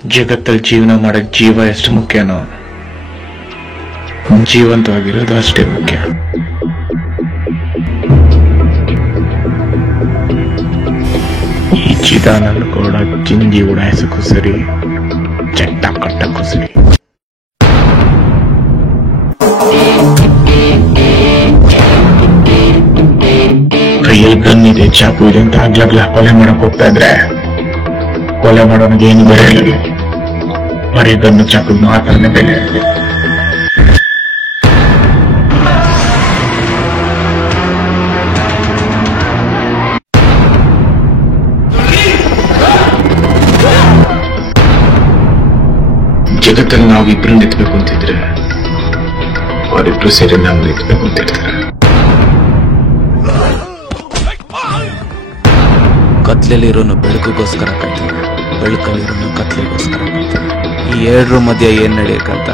ಜಗತ್ತಲ್ಲಿ ಜೀವನ ಮಾಡಕ್ ಜೀವ ಎಷ್ಟು ಮುಖ್ಯನೋ ಜೀವಂತವಾಗಿರೋದು ಅಷ್ಟೇ ಮುಖ್ಯ. ಈ ಚಿದಾನಂದ ಕೂಡ ಚಿಂಜಿ ಉಡಾಯಿಸಕ್ಕೂ ಸರಿ, ಚಟ್ಟ ಕಟ್ಟಕ್ಕೂ ಸರಿ. ಕೈಯಲ್ಲಿ ಗನ್ನಿದೆ, ಚಾಕು ಇದೆ ಅಂತ ಆಗ್ಲಾಗ್ಲ ಕೊಲೆ ಮಾಡಕ್ ಹೋಗ್ತಾ ಇದ್ರೆ ಕೊಲೆ ಮಾಡೋನಿಗೆ ಏನು ಬೆಲೆ ಇಲ್ಲ. ಬರೀ ಗನ್ನು ಚಾಕು ಮಾತ್ರನೇ ಬೆಲೆ. ಜಗತ್ತಲ್ಲಿ ನಾವಿಬ್ರು ನಿಂತ್ಬೇಕು ಅಂತಿದ್ರೆ ಅವರಿಬ್ರು ಸೇರಿ ನಾವು ನಿಂತ್ಬೇಕು ಅಂತ ಹೇಳ್ತಾರೆ. ಕತ್ಲೆಲಿರೋನು ಬೆಳಕಿಗೋಸ್ಕರ ಕಾಯ್ತಾನೆ, ಬೆಳಕಲ್ಲಿರೋನು ಕತ್ಲೆಗೋಸ್ಕರ ಕಾಯ್ತಾನೆ. ಈ ಎರಡರ ಮಧ್ಯೆ ಏನ್ ನಡೆಯಕ್ಕಂತ